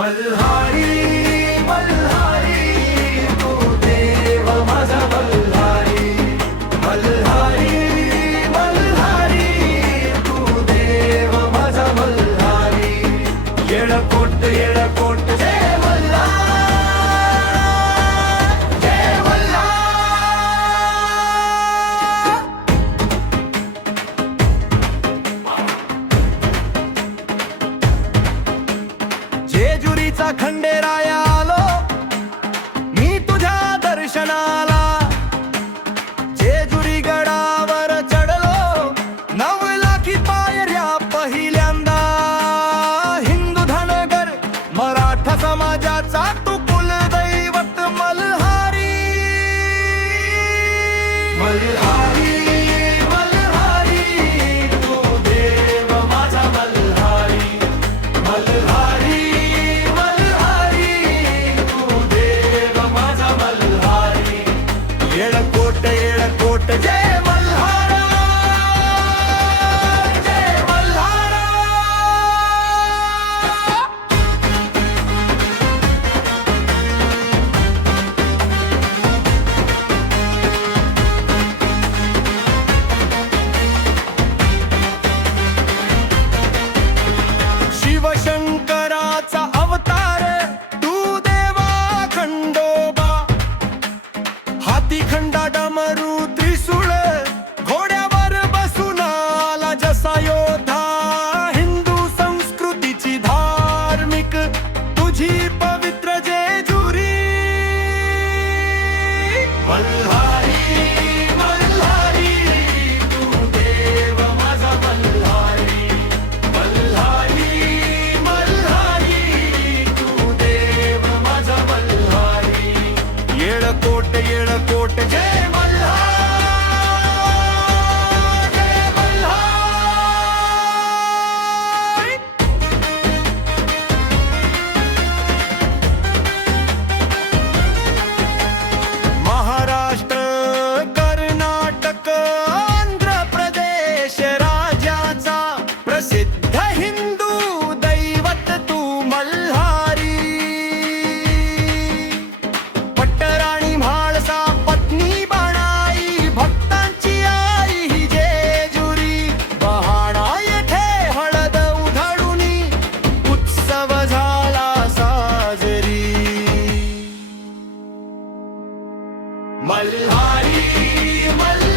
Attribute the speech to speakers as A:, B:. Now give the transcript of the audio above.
A: मल्हारी मल्हारी
B: ਖਾਲਸਾ ਖੰਡੇਰਾਇਆ हाती खंडाडा मारू त्रिसूळ घोड्यावर बसून आला जसा योद्धा हिंदू संस्कृतीची धार्मिक तुझी पवित्र जेजुरी
A: वल्हा मल्हारी मल्हारी.